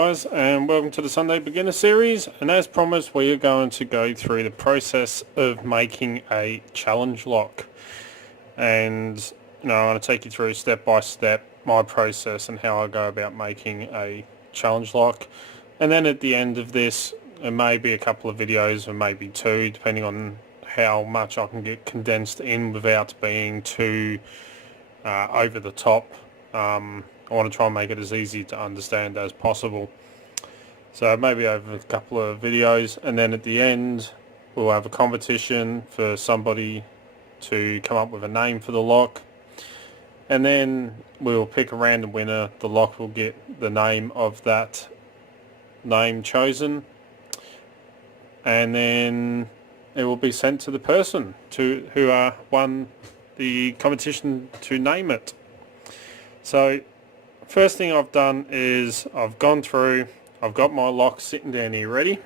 Guys, and welcome to the Sunday Beginner Series, and as promised we are going to go through the process of making a challenge lock. And I'm going to take you through step by step my process and how I go about making a challenge lock. And then at the end of this, it may be a couple of videos or maybe two, depending on how much I can get condensed in without being too over the top. I want to try and make it as easy to understand as possible. So maybe over a couple of videos, and then at the end we'll have a competition for somebody to come up with a name for the lock, and then we'll pick a random winner. The lock will get the name of that name chosen, and then it will be sent to the person who won the competition to name it. So first thing I've done is I've gone through, I've got my lock sitting down here ready.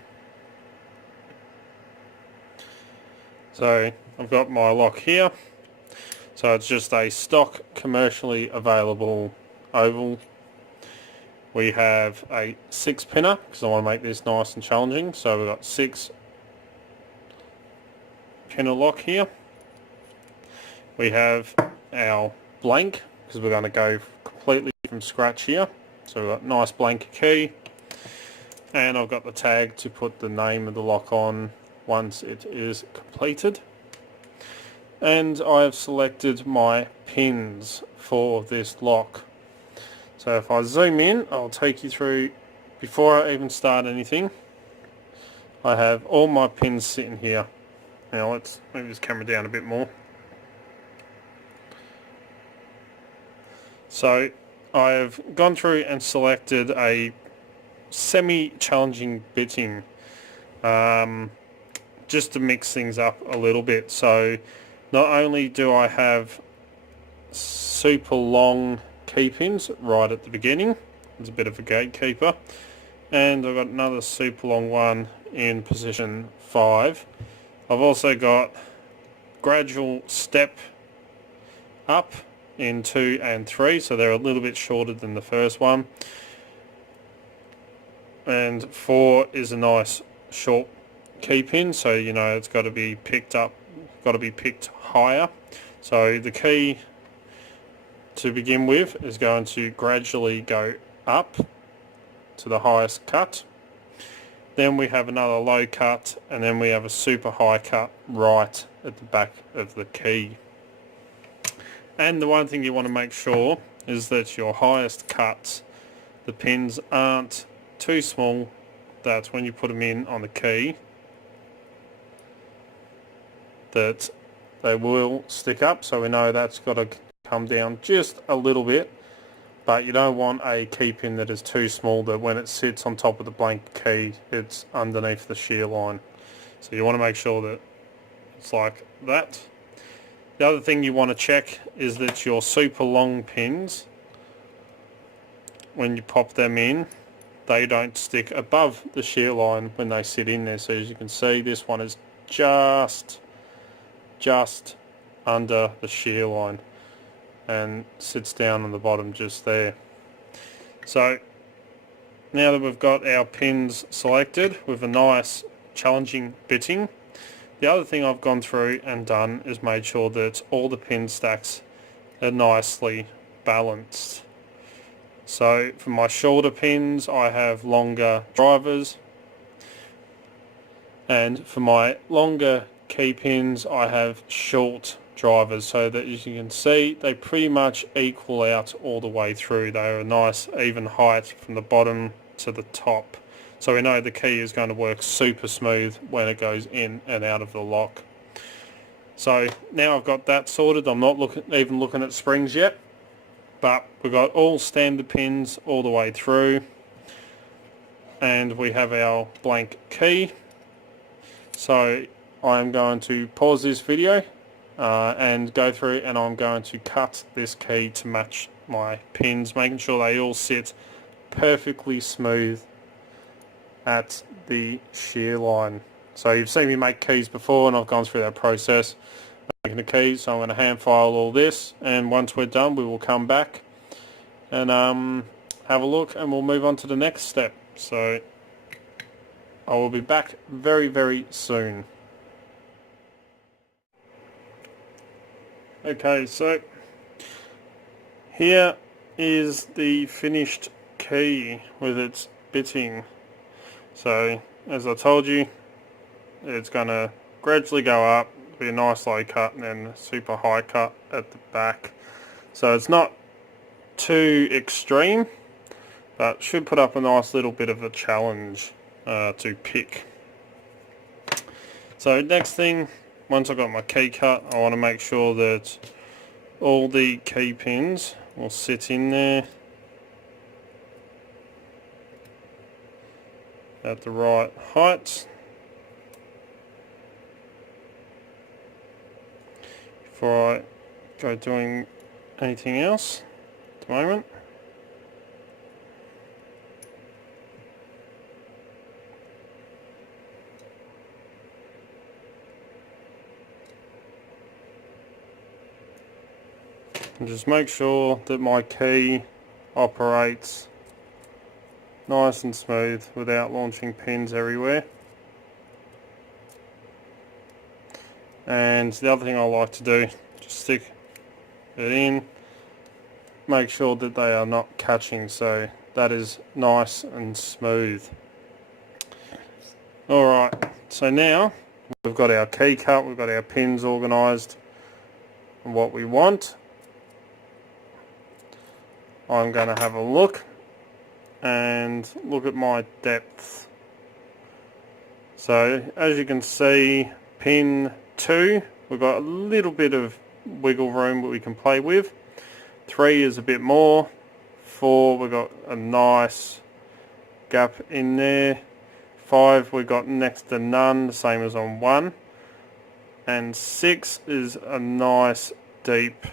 So I've got my lock here. So it's just a stock commercially available oval. We have a 6-pinner because I want to make this nice and challenging. So we've got 6-pinner lock here. We have our blank because we're going to go completely from scratch here. So we've got a nice blank key, and I've got the tag to put the name of the lock on once it is completed. And I have selected my pins for this lock. So if I zoom in, I'll take you through, before I even start anything, I have all my pins sitting here. Now let's move this camera down a bit more. So I've gone through and selected a semi-challenging bitting, just to mix things up a little bit. So not only do I have super long key pins right at the beginning, it's a bit of a gatekeeper, and I've got another super long one in position 5. I've also got gradual step up in 2 and 3, so they're a little bit shorter than the first one, and 4 is a nice short key pin, so it's got to be picked up, got to be picked higher. So the key to begin with is going to gradually go up to the highest cut, then we have another low cut, and then we have a super high cut right at the back of the key. And the one thing you want to make sure is that your highest cuts, the pins aren't too small, that when you put them in on the key, that they will stick up. So we know that's got to come down just a little bit, but you don't want a key pin that is too small that when it sits on top of the blank key, it's underneath the shear line. So you want to make sure that it's like that. The other thing you want to check is that your super long pins, when you pop them in, they don't stick above the shear line when they sit in there. So as you can see, this one is just under the shear line and sits down on the bottom just there. So now that we've got our pins selected with a nice challenging bitting, the other thing I've gone through and done is made sure that all the pin stacks are nicely balanced. So for my shorter pins I have longer drivers, and for my longer key pins I have short drivers, so that as you can see they pretty much equal out all the way through. They are a nice even height from the bottom to the top. So we know the key is going to work super smooth when it goes in and out of the lock. So now I've got that sorted. I'm not even looking at springs yet, but we've got all standard pins all the way through, and we have our blank key. So I'm going to pause this video and go through, and I'm going to cut this key to match my pins, making sure they all sit perfectly smooth at the shear line. So you've seen me make keys before, and I've gone through that process making the keys. So I'm going to hand file all this, and once we're done we will come back and have a look, and we'll move on to the next step. So I will be back very, very soon. Okay, so here is the finished key with its bitting. So as I told you, it's going to gradually go up, be a nice low cut and then a super high cut at the back. So it's not too extreme, but should put up a nice little bit of a challenge to pick. So next thing, once I've got my key cut, I want to make sure that all the key pins will sit in there at the right height. Before I go doing anything else at the moment. And just make sure that my key operates nice and smooth without launching pins everywhere. And the other thing I like to do, just stick it in, make sure that they are not catching, so that is nice and smooth. Alright, so now we've got our key cut, we've got our pins organised and what we want. I'm going to have a look and look at my depth. So as you can see, pin 2, we've got a little bit of wiggle room that we can play with. 3 is a bit more. 4, we've got a nice gap in there. 5, we've got next to none, the same as on 1. And 6 is a nice deep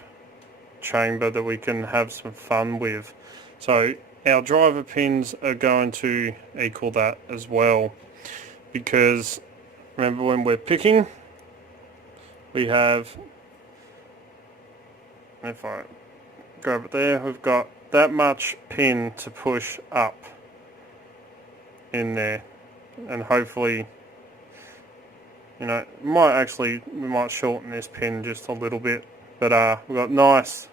chamber that we can have some fun with. So our driver pins are going to equal that as well, because remember when we're picking, we have, if I grab it there, we've got that much pin to push up in there, and hopefully, you know, we might shorten this pin just a little bit, but we've got nice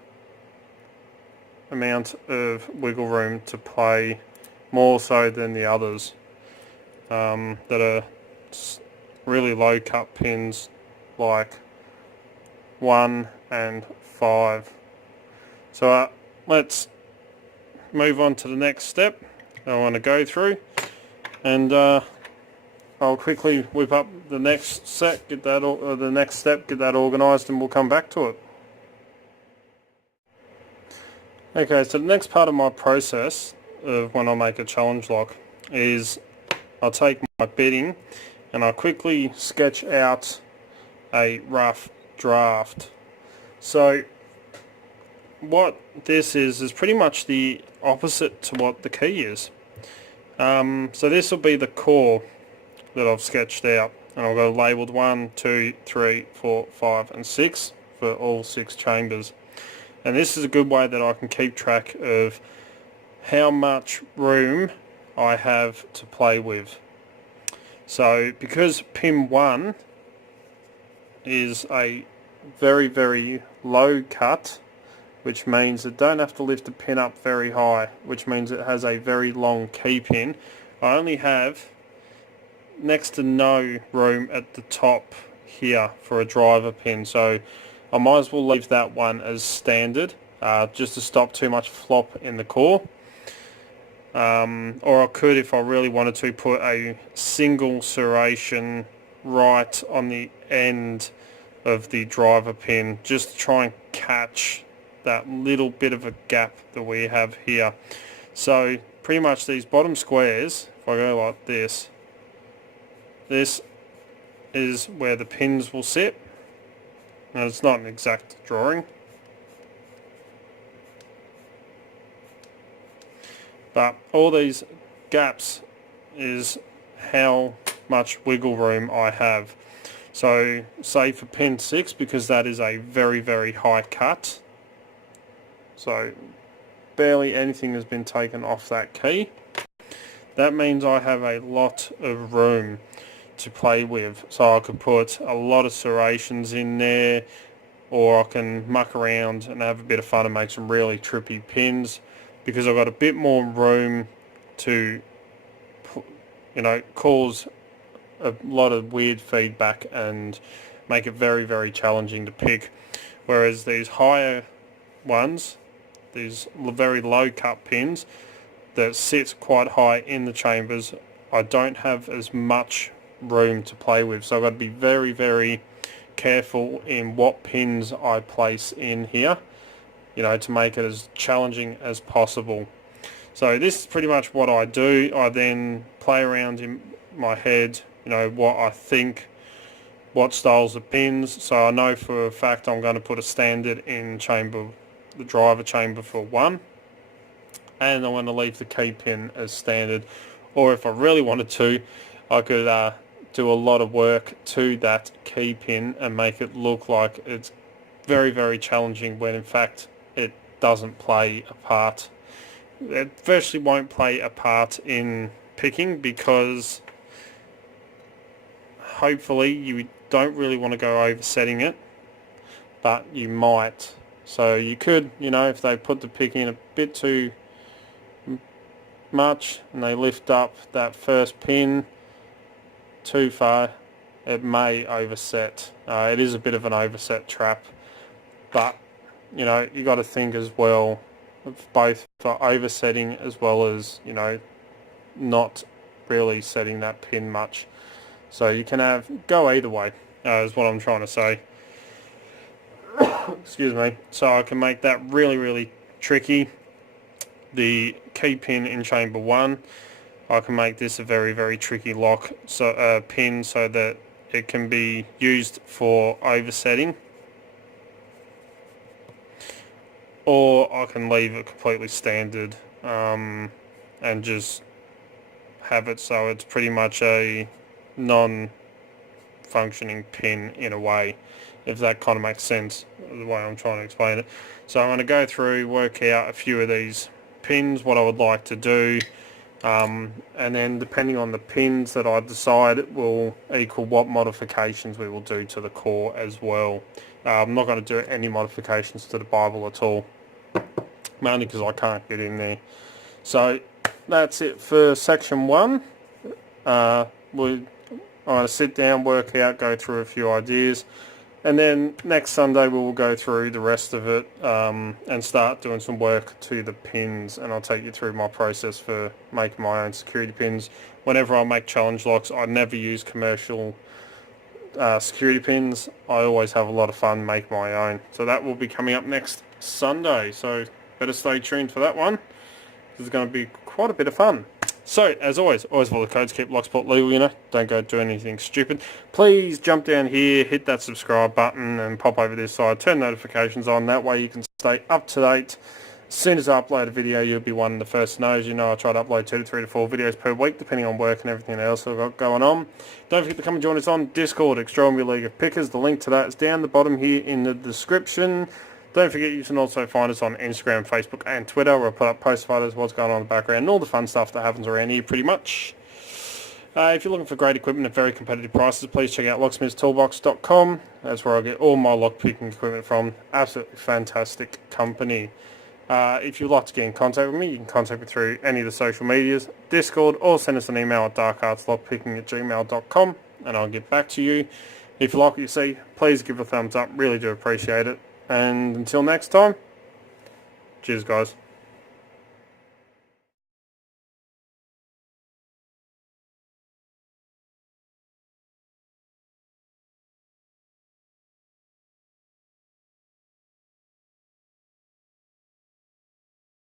amount of wiggle room to play, more so than the others that are really low cut pins like 1 and 5. So let's move on to the next step I want to go through, and I'll quickly whip up the next set, get that the next step, get that organised, and we'll come back to it. Okay, so the next part of my process of when I make a challenge lock is I'll take my bitting and I'll quickly sketch out a rough draft. So what this is pretty much the opposite to what the key is. So this will be the core that I've sketched out, and I've got labelled 1, 2, 3, 4, 5 and 6 for all 6 chambers. And this is a good way that I can keep track of how much room I have to play with. So because pin 1 is a very, very low cut, which means I don't have to lift the pin up very high, which means it has a very long key pin, I only have next to no room at the top here for a driver pin. So I might as well leave that one as standard, just to stop too much flop in the core. Or I could, if I really wanted to, put a single serration right on the end of the driver pin, just to try and catch that little bit of a gap that we have here. So pretty much these bottom squares, if I go like this is where the pins will sit. Now it's not an exact drawing, but all these gaps is how much wiggle room I have. So say for pin 6, because that is a very, very high cut, so barely anything has been taken off that key, that means I have a lot of room to play with. So I could put a lot of serrations in there, or I can muck around and have a bit of fun and make some really trippy pins, because I've got a bit more room to, cause a lot of weird feedback and make it very, very challenging to pick. Whereas these higher ones, these very low cut pins that sit quite high in the chambers, I don't have as much room to play with. So I've got to be very, very careful in what pins I place in here, to make it as challenging as possible. So this is pretty much what I do. I then play around in my head, what I think, what styles of pins. So I know for a fact I'm going to put a standard in chamber, the driver chamber for 1, and I want to leave the key pin as standard. Or if I really wanted to, I could do a lot of work to that key pin and make it look like it's very, very challenging, when in fact it doesn't play a part. It virtually won't play a part in picking, because hopefully you don't really want to go oversetting it, but you might. So you could, if they put the pick in a bit too much and they lift up that first pin too far, it may overset. It is a bit of an overset trap, but you got to think as well, both for oversetting as well as not really setting that pin much. So you can go either way, is what I'm trying to say. Excuse me. So I can make that really, really tricky. The key pin in chamber 1, I can make this a very, very tricky lock, pin, so that it can be used for oversetting, or I can leave it completely standard and just have it so it's pretty much a non-functioning pin in a way, if that kind of makes sense, the way I'm trying to explain it. So I'm going to go through, work out a few of these pins, what I would like to do, and then depending on the pins that I decide, it will equal what modifications we will do to the core as well. I'm not going to do any modifications to the Bible at all, mainly because I can't get in there. So that's it for section 1. I'm going to sit down, work out, go through a few ideas, and then next Sunday we will go through the rest of it and start doing some work to the pins, and I'll take you through my process for making my own security pins. Whenever I make challenge locks, I never use commercial security pins. I always have a lot of fun making my own. So that will be coming up next Sunday, so better stay tuned for that one. This is going to be quite a bit of fun. So, as always follow the codes, keep Locksport legal, don't go do anything stupid. Please jump down here, hit that subscribe button and pop over this side, turn notifications on, that way you can stay up to date. As soon as I upload a video, you'll be one of the first to know. As you know, I try to upload 2 to 3 to 4 videos per week, depending on work and everything else I've got going on. Don't forget to come and join us on Discord, Extraordinary League of Pickers. The link to that is down the bottom here in the description. Don't forget you can also find us on Instagram, Facebook and Twitter, where I put up post photos, what's going on in the background, and all the fun stuff that happens around here pretty much. If you're looking for great equipment at very competitive prices, please check out locksmithstoolbox.com. That's where I get all my lockpicking equipment from. Absolutely fantastic company. If you'd like to get in contact with me, you can contact me through any of the social medias, Discord, or send us an email at darkartslockpicking@gmail.com, and I'll get back to you. If you like what you see, please give a thumbs up. Really do appreciate it. And until next time, cheers guys.